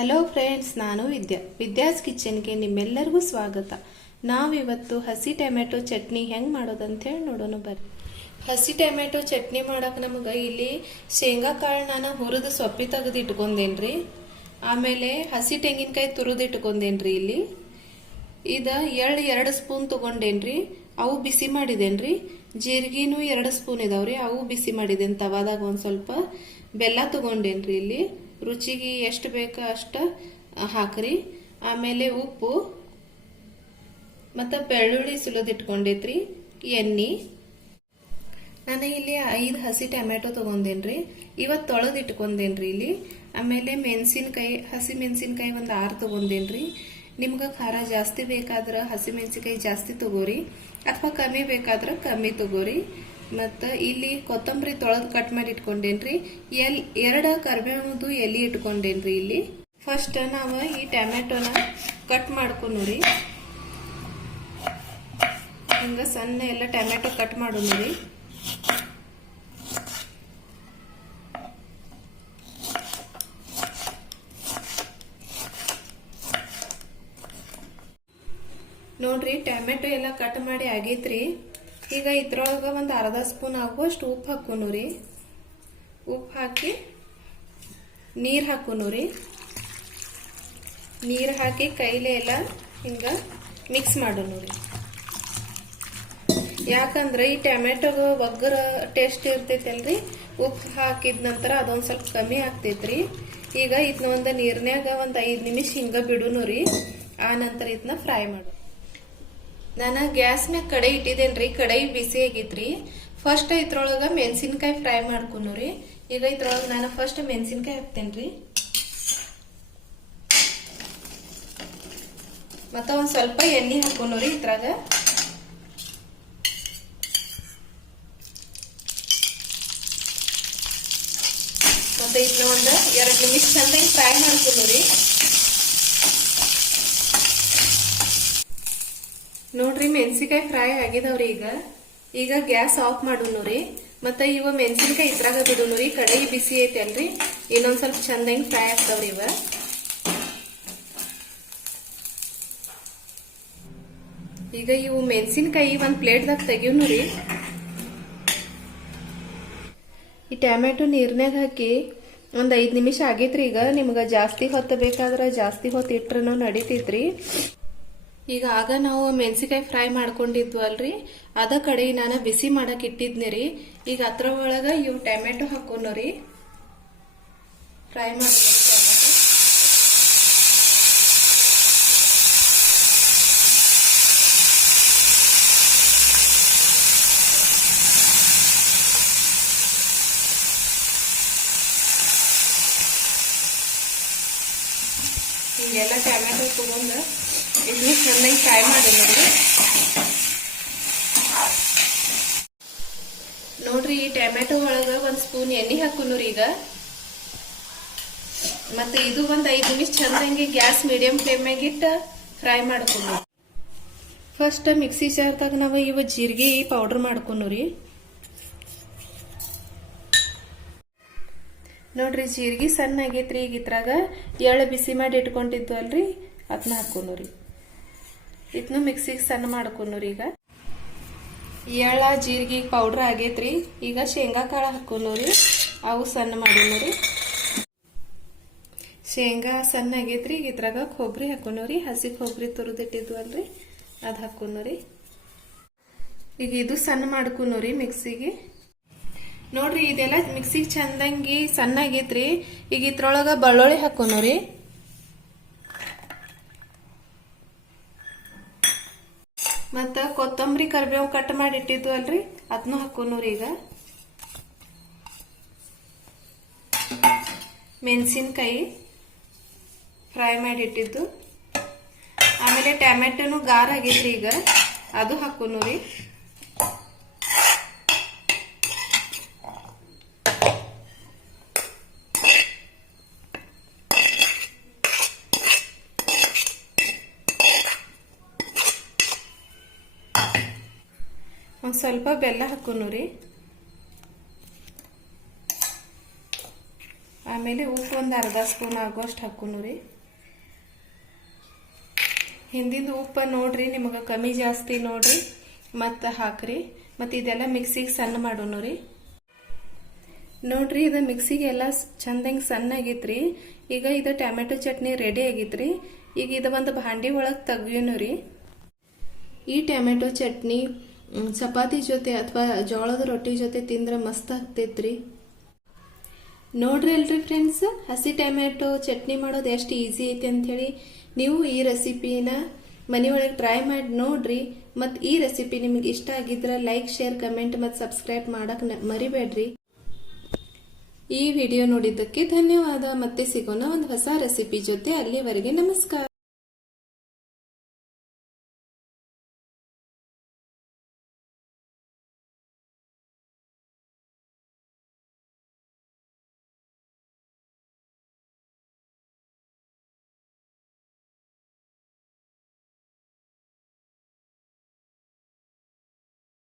Hello friends, ನಾನು ವಿದ್ಯಾಸ್ ಕಿಚನ್ಗೆ ನಿಮ್ಮೆಲ್ಲರಿಗೂ ಸ್ವಾಗತ. ನಾವಿವತ್ತು ಹಸಿ ಟೊಮೆಟೊ ಚಟ್ನಿ ಹೆಂಗೆ ಮಾಡೋದಂತ ಹೇಳಿ ನೋಡೋಣ ಬರ್ರಿ. ಹಸಿ ಟೊಮೆಟೊ ಚಟ್ನಿ ಮಾಡಕ್ಕೆ ನಮಗೆ ಇಲ್ಲಿ ಶೇಂಗಾ ಕಾಳು ನಾನು ಹುರಿದು ಸೊಪ್ಪಿ ತೆಗೆದು ಇಟ್ಕೊಂಡೇನ್ರಿ. ಆಮೇಲೆ ಹಸಿ ತೆಂಗಿನಕಾಯಿ ತುರಿದು ಇಟ್ಕೊಂಡೇನ್ರಿ. ಇಲ್ಲಿ ಎಳ್ಳು 2 ಸ್ಪೂನ್ ತಗೊಂಡೇನ್ರಿ. ಅವು ಬಿಸಿ ಮಾಡಿದೇನ್ರಿ. ಜೀರಿಗೆನೂ 2 ಸ್ಪೂನ್ ಇದಾವ್ರಿ, ಅವು ಬಿಸಿ ಮಾಡಿದೇನ್ ತವಾದಾಗ. ಒಂದು ಸ್ವಲ್ಪ ಬೆಲ್ಲ ತಗೊಂಡೇನ್ರಿ. ಇಲ್ಲಿ ರುಚಿಗೆ ಎಷ್ಟು ಬೇಕೋ ಅಷ್ಟು ಹಾಕ್ರಿ. ಆಮೇಲೆ ಉಪ್ಪು ಮತ್ತು ಬೆಳ್ಳುಳ್ಳಿ ಸುಲಿದಿಟ್ಕೊಂಡೈತ್ರಿ. ಎಣ್ಣೆ. ನಾನು ಇಲ್ಲಿ 5 ಹಸಿ ಟೊಮೆಟೊ ತಗೊಂಡೇನ್ರಿ. ಇವತ್ತು ತೊಳೆದು ಇಟ್ಕೊಂಡೇನ್ರಿ ಇಲ್ಲಿ. ಆಮೇಲೆ ಹಸಿ ಮೆಣಸಿನ್ಕಾಯಿ ಒಂದು 6 ತಗೊಂಡೇನ್ರಿ. ನಿಮ್ಗೆ ಖಾರ ಜಾಸ್ತಿ ಬೇಕಾದ್ರೆ ಹಸಿ ಮೆಣಸಿನ್ಕಾಯಿ ಜಾಸ್ತಿ ತಗೋರಿ, ಅಥವಾ ಕಮ್ಮಿ ಬೇಕಾದ್ರೆ ಕಮ್ಮಿ ತಗೋರಿ. ಮತ್ತು ಇಲ್ಲಿ ಕೊತ್ತಂಬರಿ ತೊಳೆದು ಕಟ್ ಮಾಡಿ ಇಟ್ಕೊಂಡೇನ್ರಿ. 2 ಕರಿಬೇವನದು ಎಲೆ ಇಟ್ಕೊಂಡೇನ್ರಿ. ಇಲ್ಲಿ ಫಸ್ಟ್ ನಾವು ಈ ಟೊಮೆಟೊನ ಕಟ್ ಮಾಡ್ಕೊಂಡ್ರಿ. ಹಿಂಗ ಸಣ್ಣ ಎಲ್ಲ ಟೊಮೆಟೊ ಕಟ್ ಮಾಡೋಣ್ರಿ. ನೋಡ್ರಿ, ಟೊಮೆಟೊ ಎಲ್ಲ ಕಟ್ ಮಾಡಿ ಆಗೈತ್ರಿ. ಈಗ ಇದ್ರೊಳಗೆ ಒಂದು ಅರ್ಧ ಸ್ಪೂನ್ ಆಗುವಷ್ಟು ಉಪ್ಪು ಹಾಕೋಣ್ರಿ. ಉಪ್ಪು ಹಾಕಿ ನೀರು ಹಾಕೋಣ್ರಿ. ನೀರು ಹಾಕಿ ಕೈಲೇ ಎಲ್ಲ ಹಿಂಗ ಮಿಕ್ಸ್ ಮಾಡೋಣ್ರಿ. ಯಾಕಂದ್ರೆ ಈ ಟೊಮೆಟೊಗ ಒಗ್ಗರ ಟೇಸ್ಟ್ ಇರ್ತೈತಲ್ರಿ. ಉಪ್ಪು ಹಾಕಿದ ನಂತರ ಅದೊಂದು ಸ್ವಲ್ಪ ಕಮ್ಮಿ ಆಗ್ತೈತ್ರಿ. ಈಗ ಇದನ್ನ ಒಂದು ನೀರ್ನ್ಯಾಗ ಒಂದು 5 ನಿಮಿಷ ಹಿಂಗ ಬಿಡುನುರಿ. ಆ ನಂತರ ಇದನ್ನ ಫ್ರೈ ಮಾಡು. ನಾನು ಗ್ಯಾಸ್ ಮ್ಯಾಗ ಕಡಾಯಿ ಇಟ್ಟಿದ್ದೇನ್ರಿ. ಕಡಾಯಿ ಬಿಸಿ ಆಗಿತ್ರಿ. ಫಸ್ಟ್ ಇದ್ರೊಳಗ ಮೆಣಸಿನ್ಕಾಯಿ ಫ್ರೈ ಮಾಡ್ಕೊಂಡ್ರಿ. ಈಗ ಇದ್ರೊಳಗ ನಾನು ಫಸ್ಟ್ ಮೆಣಸಿನ್ಕಾಯಿ ಹಾಕ್ತೇನ್ರಿ. ಮತ್ತ ಒಂದ್ ಸ್ವಲ್ಪ ಎಣ್ಣೆ ಹಾಕೊಂಡ್ರಿ ಇದ್ರಾಗ. ಮತ್ತೆ ಇದನ್ನ ಒಂದು 2 ನಿಮಿಷ ಚಂದ ಫ್ರೈ ಮಾಡ್ಕೊಂಡ್ರಿ. ನೋಡ್ರಿ, ಮೆಣಸಿನ್ಕಾಯಿ ಫ್ರೈ ಆಗಿದಾವ್ರಿ. ಈಗ ಗ್ಯಾಸ್ ಆಫ್ ಮಾಡೋಣ್ರಿ. ಮತ್ತೆ ಇವ ಮೆಣಸಿನ್ಕಾಯಿ ಇದ್ರಾಗ ಬಿಡೋಣ್ರಿ. ಕಡಾಯಿ ಬಿಸಿ ಐತಿ ಅಲ್ರಿ, ಇನ್ನೊಂದ್ ಸ್ವಲ್ಪ ಚಂದ ಫ್ರೈ ಆಗ್ತಾವ್ರಿ. ಈಗ ಇವು ಮೆಣಸಿನ್ಕಾಯಿ ಒಂದ್ ಪ್ಲೇಟ್ದಾಗ ತೆಗಿಯೋಣ್ರಿ. ಈ ಟೊಮೆಟೊ ನೀರ್ನಾಗ ಹಾಕಿ ಒಂದ್ 5 ನಿಮಿಷ ಆಗೈತ್ರಿ. ಈಗ ನಿಮ್ಗ ಜಾಸ್ತಿ ಹೊತ್ತು ಬೇಕಾದ್ರ ಜಾಸ್ತಿ ಹೊತ್ತು ಇಟ್ರೂ ನಡೀತೈತ್ರಿ. ಈಗ ಆಗ ನಾವು ಮೆಣಸಿನ್ಕಾಯಿ ಫ್ರೈ ಮಾಡ್ಕೊಂಡಿದ್ವು ಅಲ್ರಿ, ಅದ ಕಡೆ ನಾನು ಬಿಸಿ ಮಾಡಕ್ ಇಟ್ಟಿದ್ನಿ ರೀ. ಈಗ ಅದ್ರ ಒಳಗ ಇವು ಟೊಮೆಟೊ ಹಾಕೋಣ್ರಿ. ಫ್ರೈ ಮಾಡಿ ಟೊಮೆಟೊ. ಈಗೆಲ್ಲ ಟೊಮೆಟೊ ತಗೊಂಡ ಇದನ್ನು ಚೆನ್ನಾಗಿ ಫ್ರೈ ಮಾಡಿ ನೋಡ್ರಿ. ಈ ಟೊಮೆಟೊ ಒಳಗ 1 ಸ್ಪೂನ್ ಎಣ್ಣೆ ಹಾಕೋಣ್ರಿ. ಈಗ ಮತ್ತೆ ಇದು ಒಂದು 5 ನಿಮಿಷ ಚಂದಂಗೆ ಗ್ಯಾಸ್ ಮೀಡಿಯಂ ಫ್ಲೇಮ್ನಾಗ ಇಟ್ಟು ಫ್ರೈ ಮಾಡ್ಕೊಂಡು. ಫಸ್ಟ್ ಮಿಕ್ಸಿ ಜಾರ್ದಾಗ ನಾವು ಇವ ಜೀರಿಗೆ ಪೌಡರ್ ಮಾಡ್ಕೊಂಡ್ರಿ. ನೋಡ್ರಿ, ಜೀರಿಗೆ ಸಣ್ಣ ಆಗೈತ್ರಿ. ಈಗ ಇದ್ರಾಗ ಎಳ್ಳು ಬಿಸಿ ಮಾಡಿ ಇಟ್ಕೊಂಡಿದ್ವು ಅಲ್ರಿ, ಅದನ್ನ ಹಾಕೋಣ್ರಿ. ಇದನ್ನು ಮಿಕ್ಸಿಗೆ ಸಣ್ಣ ಮಾಡ್ಕೊಂಡ್ರಿ. ಈಗ ಎಳ್ಳ ಜೀರಿಗೆ ಪೌಡರ್ ಆಗೈತ್ರಿ. ಈಗ ಶೇಂಗಾ ಕಾಳು ಹಾಕೋಣ್ರಿ. ಅವು ಸಣ್ಣ ಮಾಡೋಣ್ರಿ. ಶೇಂಗಾ ಸಣ್ಣ ಆಗೈತ್ರಿ. ಈಗ ಇದ್ರಾಗ ಕೊಬ್ಬರಿ ಹಾಕೋಣ್ರಿ. ಹಸಿ ಕೊಬ್ಬರಿ ತುರಿದಿಟ್ಟಿದ್ವು ಅಲ್ರಿ, ಅದು ಹಾಕೋಣ್ರಿ. ಈಗ ಇದು ಸಣ್ಣ ಮಾಡ್ಕೊಂಡ್ರಿ ಮಿಕ್ಸಿಗೆ. ನೋಡ್ರಿ, ಇದೆಲ್ಲ ಮಿಕ್ಸಿಗೆ ಚಂದಂಗಿ ಸಣ್ಣ ಆಗೈತ್ರಿ. ಈಗ ಇದ್ರೊಳಗ ಬೆಳ್ಳುಳ್ಳಿ ಹಾಕೋಣ್ರಿ. ಮತ್ತ ಕೊತ್ತಂಬರಿ ಕರಿಬೇವು ಕಟ್ ಮಾಡಿ ಇಟ್ಟಿದ್ವು ಅಲ್ರಿ, ಅದನ್ನು ಹಾಕೋಣ್ರಿ. ಈಗ ಮೆಣಸಿನ್ಕಾಯಿ ಫ್ರೈ ಮಾಡಿ ಇಟ್ಟಿದ್ದು. ಆಮೇಲೆ ಟೊಮೆಟೊನು ಗಾರ ಆಗೈತ್ರಿ. ಈಗ ಅದು ಹಾಕೋಣ್ರಿ. ಒಂದು ಸ್ವಲ್ಪ ಬೆಲ್ಲ ಹಾಕೋಣ್ರಿ. ಆಮೇಲೆ ಉಪ್ಪು ಒಂದು ಅರ್ಧ ಸ್ಪೂನ್ ಆಗೋಷ್ಟು ಹಾಕೋನು ರೀ. ಹಿಂದಿಂದ ಉಪ್ಪ ನೋಡ್ರಿ, ನಿಮಗೆ ಕಮ್ಮಿ ಜಾಸ್ತಿ ನೋಡ್ರಿ ಮತ್ತು ಹಾಕ್ರಿ. ಮತ್ತು ಇದೆಲ್ಲ ಮಿಕ್ಸಿಗೆ ಸಣ್ಣ ಮಾಡೋನು ರೀ. ನೋಡ್ರಿ, ಇದು ಮಿಕ್ಸಿಗೆ ಎಲ್ಲ ಚಂದಂಗೆ ಸಣ್ಣ ಆಗೈತ್ರಿ. ಈಗ ಇದು ಟೊಮೆಟೊ ಚಟ್ನಿ ರೆಡಿ ಆಗೈತ್ರಿ. ಈಗ ಇದು ಒಂದು ಭಾಂಡಿ ಒಳಗೆ ತೆಗಿಯೋನು ರೀ. ಈ ಟೊಮೆಟೊ ಚಟ್ನಿ ಚಪಾತಿ ಜೊತೆ ಅಥವಾ ಜೋಳದ ರೊಟ್ಟಿ ಜೊತೆ ತಿಂದ್ರೆ ಮಸ್ತ್ ಆಗ್ತೈತ್ರಿ. ನೋಡ್ರಿ ಅಲ್ರಿ ಫ್ರೆಂಡ್ಸ್, ಹಸಿ ಟೊಮೆಟೊ ಚಟ್ನಿ ಮಾಡೋದು ಎಷ್ಟು ಈಸಿ ಐತಿ ಅಂಥೇಳಿ. ನೀವು ಈ ರೆಸಿಪಿನ ಮನೆಯೊಳಗೆ ಟ್ರೈ ಮಾಡಿ ನೋಡ್ರಿ. ಮತ್ತು ಈ ರೆಸಿಪಿ ನಿಮಗೆ ಇಷ್ಟ ಆಗಿದ್ರೆ ಲೈಕ್, ಶೇರ್, ಕಮೆಂಟ್ ಮತ್ತು ಸಬ್ಸ್ಕ್ರೈಬ್ ಮಾಡಕ್ಕೆ ಮರಿಬೇಡ್ರಿ. ಈ ವಿಡಿಯೋ ನೋಡಿದ್ದಕ್ಕೆ ಧನ್ಯವಾದ. ಮತ್ತೆ ಸಿಗೋಣ ಒಂದು ಹೊಸ ರೆಸಿಪಿ ಜೊತೆ. ಅಲ್ಲಿವರೆಗೆ ನಮಸ್ಕಾರ.